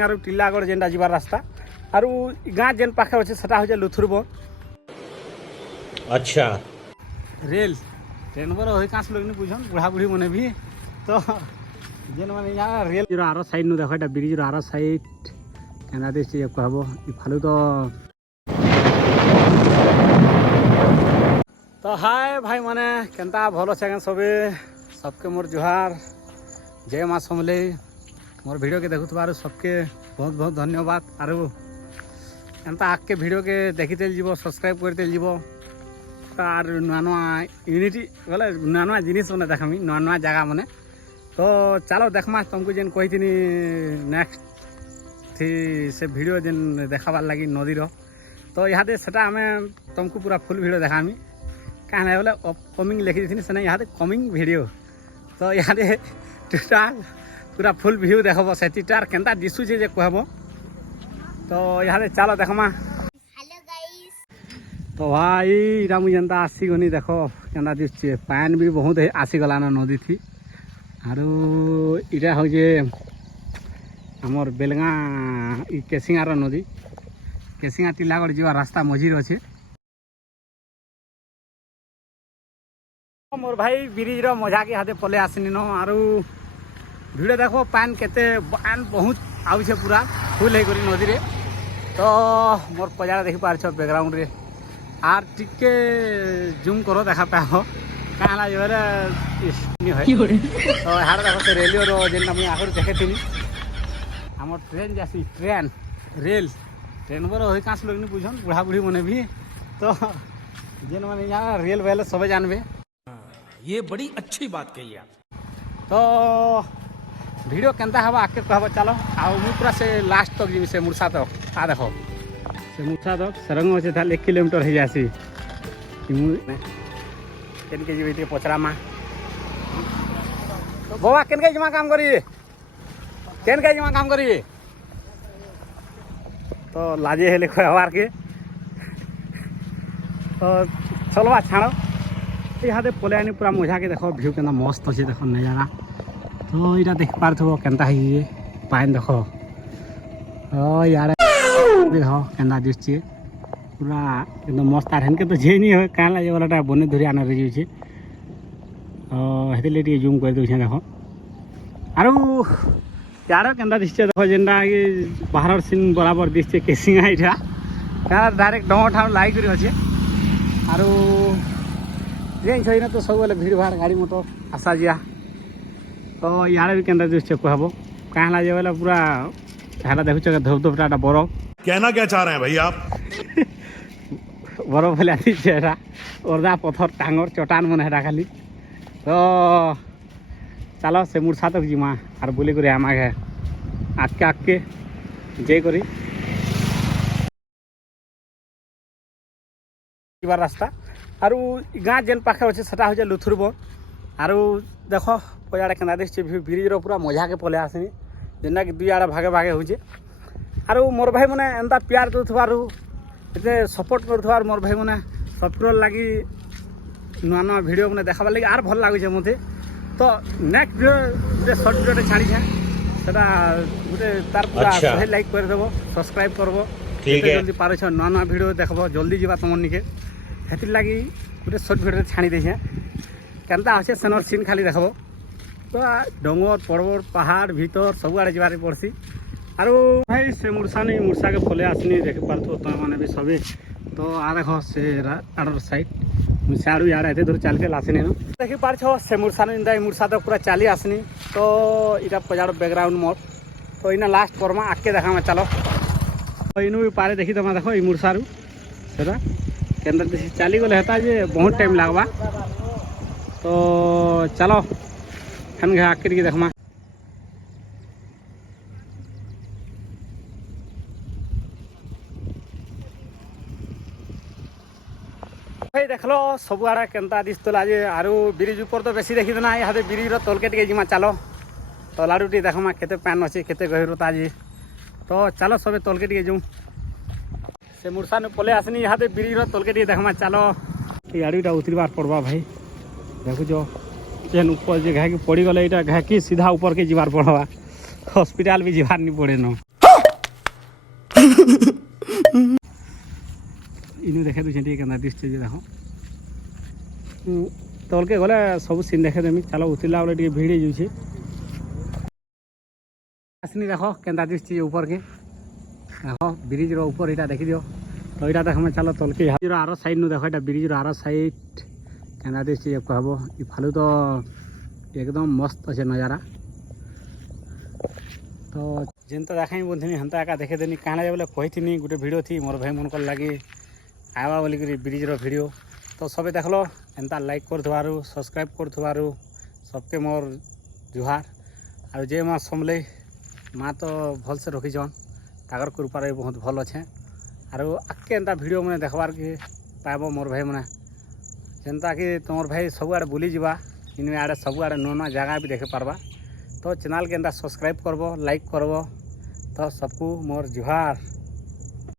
आरो टिल्लागढ़ जेनटा जीवार रास्ता आरो गाँ जेन पाखे अच्छे सेटा हो लुथुरब। अच्छा रेल ट्रेन पर होई कांस लोग नहीं बुझन बुढ़ा बुढ़ी मने भी तो जेन माने यहाँ रेल जो आरो साइड नु देखो एटा ब्रिज आरो साइड केना देश जे कहबो इ फालू तो हाय भाई माने केनता भलो छे सबे सबके मोर जुहार जय मां समले मोर वीडियो के देखुतबार सबके बहुत बहुत धन्यवाद। आरो एंता आके वीडियो के देखिते जीवो सब्सक्राइब करते जीवो तार नुआ नुआ यूनिटी बोले नुआ नुआ जिनिस मैंने देखामी नुआ नुआ जगह मैंने तो चलो देखमा तुमको जेन कही नेक्स्ट थी से वीडियो जेन देखाबार लगी नदी तो यहाँ सेटा आम तुमको पूरा फुल वीडियो देखामी क्या बोले अपकमिंग लिखी थी से यहाँ कमिंग वीडियो तो यहाँ टोटाल पूरा फुल व्यू देखब से टार केनता दिशुचे जे कहब तो यहाँ चलो देखमा। तो भाई इटा मुझे जेनता आसीगनी देख केना दिशे पान भी बहुत आसीगला नदी थी आरो इटा हूँ आमर बेलगा केसिंगार नदी केसिंगा टिल्लागढ़ जीवा रास्ता मझीर अच्छे मोर भाई ब्रिज मजा के हाथे पले आसनी न आरो भिडियो देखो पान केते पान बहुत आउछे पूरा फुल है नदी रे तो मोर पजारा देखि पारछ बैकग्राउंड रे आर टिके जूम करो देखा पाओ कहाँ जो तो हार देखो से रेलवे रो जेन मुझे आखिर देखे आम ट्रेन जासी ट्रेन रेल ट्रेन पर हो कांस लोग नहीं बुझन बुढ़ा बुढ़ी मने भी तो जेन माने यहाँ रेल वेल सब जानबे ये बड़ी अच्छी बात कही आप। तो वीडियो केनता हवा आके कहब चलो आउ मुझे पूरा से लास्ट तक जी से मुर्सा तक आ देखो से मुर्सा तक सरंग अच्छे था 1 किलोमीटर हो जासी केन के जी पचरा माँ तो बाबा केन के जमा काम करिए केन के जमा काम करिए तो लाजे हेले कहवार के तो चलवा छाड़ो यहाँ पले आनी पूरा मजा के देखो व्यू केना मस्त अच्छे देखो नजारा तो यहाँ देख पार्थो केनता है पान देख यार देखो केना दिशे पूरा एकदम मस्त आर हेनके तो जे नहीं हो कहाँ लगे वाला बने धरी आना रही है हेतु जूम कर दूसरे देख आरो यार केनता दिशे देख जेनटा बाहर सीन बराबर दिशे केसिंगा इटा क्या डायरेक्ट डोर ठान लाइक कर अच्छे आरो ट्रेन छई तो सब बेले भीड़ भाड़ गाड़ी मोटर आसा जिया तो यार भी केनता दिशे कहब कहाँ लगे बोले पूरा हेला देखुच धपधपटा बरफ कहना क्या चाह रहे हैं भाई आप? बरफ बोले दिशे ओरदा पथर टांगर चटान मन है खाली तो चलो से मुर्सा तक जीमा और बोली कर आम आगे आके आके जे करी रास्ता आरो गाँ जेन पाखे अच्छे सेटा हो लुथुरब आरो देख पजाड़ा केना दिशे ब्रिज पूरा मजा के पले आसनी जेनटा कि दुई आड़े भागे भागे होचे आरो मोर भाई मैंने एंता प्यार दूथबारू एते सपोर्ट करूथबार मोर भाई मैंने सब्सक्राइब लगी नुआ नुआ वीडियो मैंने देखाबार लगी आर भल लगुचे मते तो नेक्स्ट वीडियो गोटे सर्ट वीडियो छाड़ी सेटा गोटे तार पूरा सही लाइक कर देबो सब्सक्राइब करबो जल्दी पारे छ नुआ नुआ वीडियो देखबो जल्दी जीवा तुम निके हेतिर लगी गोटे सर्ट वीडियो छाड़ी देछे केनता अच्छे सेनर सीन खाली देखबो तो डोंगर पर्वत पहाड़ भीतर सब आड़े जबार पड़सी आरो भाई से मुर्सा नहीं मुर्सा के फले आसनी देख पार्थो तुम मैंने भी सभी तो आ देख से आड़र साइड मुझे आड़ू यार एते दूर चल के आसनी न देखी पार्छ से मुर्सा नहीं मुर्सा तो पूरा चली आसनी तो इटा पजाड़ बैकग्राउंड मोर तो इना लास्ट करमा आके देखा चलो तो इनू भी पारे देखी तुम देखो मुर्सारू सेटा केंद्र देशी चली गले हेता जे बहुत टाइम लगवा तो चलो हेन आके देखमा भाई देख लो सब आड़े केनता दिशला जे आरो ब्रिज ऊपर तो बेसी देखी ना यहाँ ब्रिज तलके टे जीमा चलो तलाड़ू टी देखमा केते पान अच्छे केते गहिरता जी तो चलो सब तलके टे जाऊँ से मुर्सा ने पले आसनी यहाँ ब्रिज तलके टे देखमा चलो आड़ूटा उतरबार पड़वा भाई देखुच जेन ऊपर जे घाकी पड़ी गले यहाँ घाकी सीधा ऊपर के जीवार पड़वा हॉस्पिटल भी जीवार नहीं पड़े न। इनु देखा दूसरे टे केना दिसছে যে দেখো तलके गले सब सीन देखे देमी चलो उतरला बेले टे भिड़ जाऊे आसनी देख केन्ता दिसছে ऊपर के देख ब्रिज ऊपर यहाँ देखी दियो तो यहाँ देख चलो तलके आर साइड नु देख ब्रिज आर साइड केन्ता दिसছে कहब इफालू तो एकदम मस्त अच्छे नजारा तो जेन तो देखा बोलती हेन्ता एका देखे देनी कहाँ बोले कही गोटे भिड थी मोर भाई मन लगे आवा बोलिक ब्रिज भिड तो सब देखल एंता लाइक कर सब्सक्राइब कर सबके मोर जुहार और जे माँ समले माँ तो भल से रखीछन ताकर कृपा बहुत भल अच्छे और आगे एंता भिड मैंने देखबार के पाइब मोर भाई मैंने जेनता कि तुम भाई सबुआड़े बुली जावा इन आड़े सबुआड़े नुआ नुआ जगह भी देखे पारबा तो चैनल के एंता सब्सक्राइब करब लाइक करब तो सबको मोर जुहार।